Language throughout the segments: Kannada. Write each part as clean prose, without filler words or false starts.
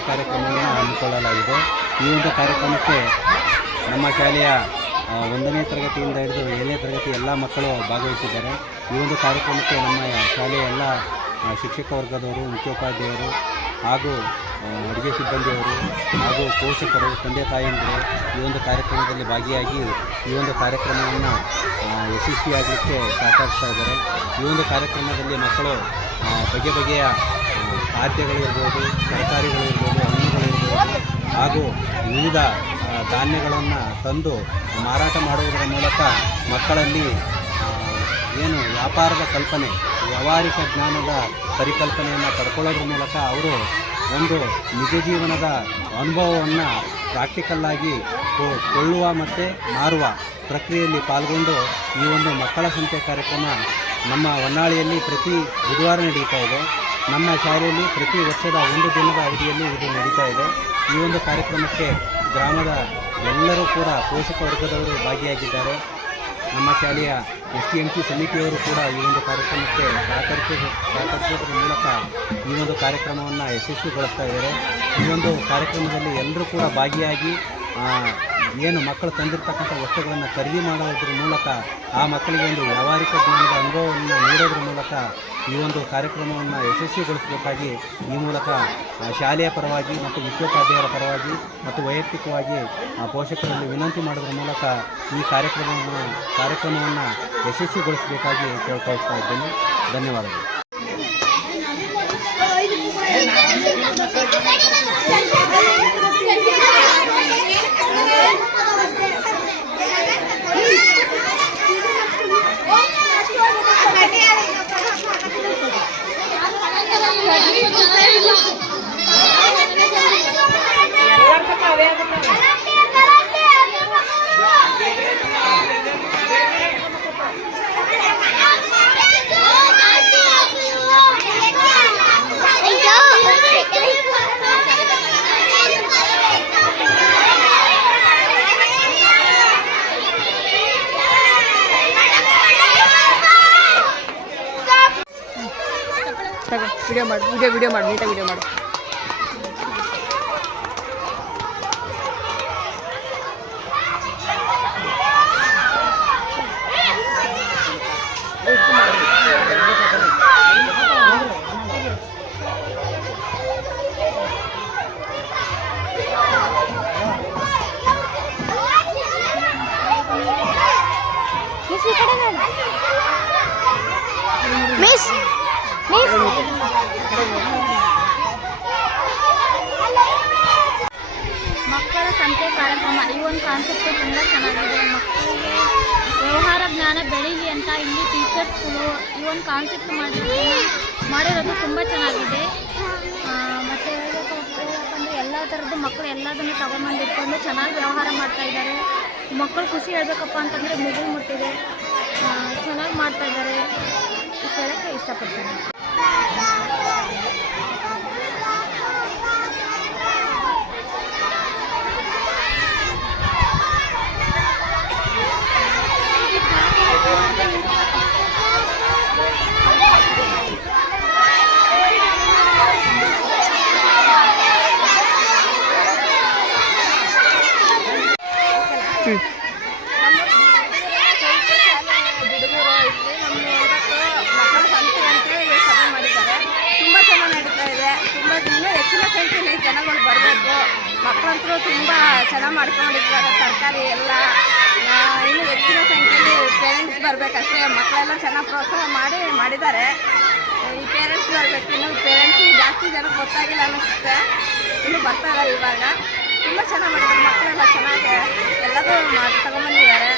ಸಂತೆ ಕಾರ್ಯಕ್ರಮವನ್ನು ಹಮ್ಮಿಕೊಳ್ಳಲಾಗಿದೆ. ಈ ಒಂದು ಕಾರ್ಯಕ್ರಮಕ್ಕೆ ನಮ್ಮ ಶಾಲೆಯ 1ನೇ ತರಗತಿಯಿಂದ ಹಿಡಿದು 7ನೇ ತರಗತಿ ಎಲ್ಲ ಮಕ್ಕಳು ಭಾಗವಹಿಸಿದ್ದಾರೆ. ಈ ಒಂದು ಕಾರ್ಯಕ್ರಮಕ್ಕೆ ನಮ್ಮ ಶಾಲೆಯ ಎಲ್ಲ ಶಿಕ್ಷಕ ವರ್ಗದವರು, ಮುಖ್ಯೋಪಾಧ್ಯಾಯರು ಹಾಗೂ ಅಡುಗೆ ಸಿಬ್ಬಂದಿಯವರು ಹಾಗೂ ಪೋಷಕರು, ತಂದೆ ತಾಯಂದಿರು ಈ ಒಂದು ಕಾರ್ಯಕ್ರಮದಲ್ಲಿ ಭಾಗಿಯಾಗಿ ಈ ಒಂದು ಕಾರ್ಯಕ್ರಮವನ್ನು ಯಶಸ್ವಿಯಾಗಲಿಕ್ಕೆ ಸಹಕರಿಸ್ತಾ ಇದ್ದಾರೆ. ಈ ಒಂದು ಕಾರ್ಯಕ್ರಮದಲ್ಲಿ ಮಕ್ಕಳು ಬಗೆ ಬಗೆಯ ಖಾದ್ಯಗಳಿರ್ಬೋದು, ತರಕಾರಿಗಳಿರ್ಬೋದು, ಹಣ್ಣುಗಳಿರ್ಬೋದು ಹಾಗೂ ವಿವಿಧ ಧಾನ್ಯಗಳನ್ನು ತಂದು ಮಾರಾಟ ಮಾಡುವುದರ ಮೂಲಕ ಮಕ್ಕಳಲ್ಲಿ ಏನು ವ್ಯಾಪಾರದ ಕಲ್ಪನೆ, ವ್ಯಾವಹಾರಿಕ ಜ್ಞಾನದ ಪರಿಕಲ್ಪನೆಯನ್ನು ಪಡ್ಕೊಳ್ಳೋದ್ರ ಮೂಲಕ ಅವರು ಒಂದು ನಿಜ ಜೀವನದ ಅನುಭವವನ್ನು ಪ್ರಾಕ್ಟಿಕಲ್ಲಾಗಿ ಕೊಳ್ಳುವ ಮತ್ತು ಮಾರುವ ಪ್ರಕ್ರಿಯೆಯಲ್ಲಿ ಪಾಲ್ಗೊಂಡು ಈ ಒಂದು ಮಕ್ಕಳ ಸಂತೆ ಕಾರ್ಯಕ್ರಮ ನಮ್ಮ ಹೊನ್ನಾಳಿಯಲ್ಲಿ ಪ್ರತಿ ಬುಧವಾರ ನಡೀತಾ ಇದೆ. ನಮ್ಮ ಶಾಲೆಯಲ್ಲಿ ಪ್ರತಿ ವರ್ಷದ 1 ದಿನದ ಅವಧಿಯಲ್ಲಿ ಇದು ನಡೀತಾ ಇದೆ. ಈ ಒಂದು ಕಾರ್ಯಕ್ರಮಕ್ಕೆ ಗ್ರಾಮದ ಎಲ್ಲರೂ ಕೂಡ ಪೋಷಕ ವರ್ಗದವರು ಭಾಗಿಯಾಗಿದ್ದಾರೆ. ನಮ್ಮ ಶಾಲೆಯ STMC ಸಮಿತಿಯವರು ಕೂಡ ಈ ಒಂದು ಕಾರ್ಯಕ್ರಮಕ್ಕೆ ಸಹಕರಿಸೋದ್ರ ಮೂಲಕ ಈ ಒಂದು ಕಾರ್ಯಕ್ರಮವನ್ನು ಯಶಸ್ವಿಗೊಳಿಸ್ತಾ ಇದ್ದಾರೆ. ಈ ಒಂದು ಕಾರ್ಯಕ್ರಮದಲ್ಲಿ ಎಲ್ಲರೂ ಕೂಡ ಭಾಗಿಯಾಗಿ ಏನು ಮಕ್ಕಳು ತಂದಿರತಕ್ಕಂಥ ವಸ್ತುಗಳನ್ನು ಖರೀದಿ ಮಾಡೋದ್ರ ಮೂಲಕ ಆ ಮಕ್ಕಳಿಗೆ ಒಂದು ವ್ಯಾವಹಾರಿಕ ಜ್ಞಾನದ ಅನುಭವವನ್ನು ನೀಡೋದ್ರ ಮೂಲಕ ಈ ಒಂದು ಕಾರ್ಯಕ್ರಮವನ್ನು ಯಶಸ್ವಿಗೊಳಿಸಬೇಕಾಗಿ ಈ ಮೂಲಕ ಶಾಲೆಯ ಪರವಾಗಿ ಮತ್ತು ಮುಖ್ಯೋಪಾಧ್ಯಾಯರ ಪರವಾಗಿ ಮತ್ತು ವೈಯಕ್ತಿಕವಾಗಿ ಪೋಷಕರಲ್ಲಿ ವಿನಂತಿ ಮಾಡೋದ್ರ ಮೂಲಕ ಈ ಕಾರ್ಯಕ್ರಮವನ್ನು ಯಶಸ್ವಿಗೊಳಿಸಬೇಕಾಗಿ ಕೇಳ್ಕೊಳ್ತಾ ಇದ್ದೇನೆ. ಧನ್ಯವಾದಗಳು. ವಿಡಿಯೋ ಮಾಡಿ ನೀಟಾಗಿ ವಿಡಿಯೋ ಮಾಡು. ಮಕ್ಕಳ ಸಂತೆ ಕಾರ್ಯಕ್ರಮ ಈ ಒಂದು ಕಾನ್ಸೆಪ್ಟ್ ತುಂಬ ಚೆನ್ನಾಗಿದೆ. ಮಕ್ಕಳಿಗೆ ವ್ಯವಹಾರ ಜ್ಞಾನ ಬೆಳೀಲಿ ಅಂತ ಇಲ್ಲಿ ಟೀಚರ್ಸ್ಗಳು ಈ ಒಂದು ಕಾನ್ಸೆಪ್ಟ್ ಮಾಡಿರೋದು ತುಂಬ ಚೆನ್ನಾಗಿದೆ. ಮತ್ತು ಹೇಳ್ಬೇಕಂದ್ರೆ ಎಲ್ಲ ಥರದ್ದು ಮಕ್ಕಳು ಎಲ್ಲದನ್ನು ತಗೊಂಬಂದಿಟ್ಕೊಂಡು ಚೆನ್ನಾಗಿ ವ್ಯವಹಾರ ಮಾಡ್ತಾ ಇದ್ದಾರೆ. ಮಕ್ಕಳು ಖುಷಿ ಹೇಳ್ಬೇಕಪ್ಪ ಅಂತಂದರೆ ಮುಗಿಲು ಮುಟ್ಟಿದೆ, ಚೆನ್ನಾಗಿ ಮಾಡ್ತಾ ಇದ್ದಾರೆ. ಇಷ್ಟು ಹೇಳೋಕ್ಕೆ ಇಷ್ಟಪಡ್ತೀನಿ. ಜನಗಳು ಬರಬೇಕು. ಮಕ್ಕಳಂತರೂ ತುಂಬ ಚೆನ್ನಾಗಿ ಮಾಡ್ಕೊಂಡಿದ್ದಾರೆ. ತರಕಾರಿ ಎಲ್ಲ ಇನ್ನೂ ಹೆಚ್ಚಿನ ಸಂಖ್ಯೆಯಲ್ಲಿ ಪೇರೆಂಟ್ಸ್ ಬರಬೇಕಷ್ಟೇ. ಮಕ್ಕಳೆಲ್ಲ ಚೆನ್ನಾಗಿ ಪ್ರೋತ್ಸಾಹ ಮಾಡಿದ್ದಾರೆ. ಈ ಪೇರೆಂಟ್ಸ್ ಬರಬೇಕು. ಇನ್ನು ಪೇರೆಂಟ್ಸಿಗೆ ಜಾಸ್ತಿ ಜನಕ್ಕೆ ಗೊತ್ತಾಗಿಲ್ಲ ಅನ್ನಿಸುತ್ತೆ. ಇನ್ನೂ ಬರ್ತಾ ಇದ್ದಾರೆ. ಇವಾಗ ತುಂಬ ಚೆನ್ನಾಗಿ ಮಾಡಿದ್ದಾರೆ. ಮಕ್ಕಳೆಲ್ಲ ಚೆನ್ನಾಗಿ ಎಲ್ಲದೂ ತಗೊಂಬಂದಿದ್ದಾರೆ.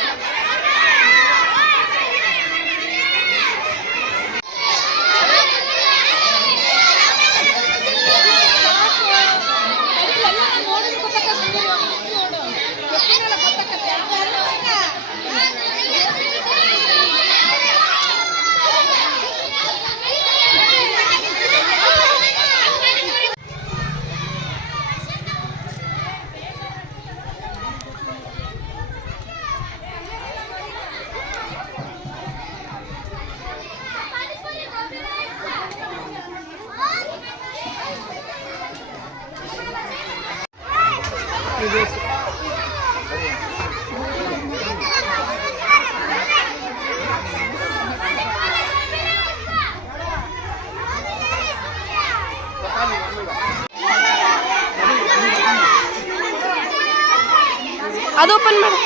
ಅದು ಓಪನ್ ಮಾಡು.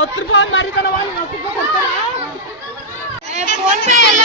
₹10 ಮಾರಿತಾನವ, ₹10 ಕೊಡ್ತಾನ. ಫೋನ್ ಪೇ ಎಲ್ಲ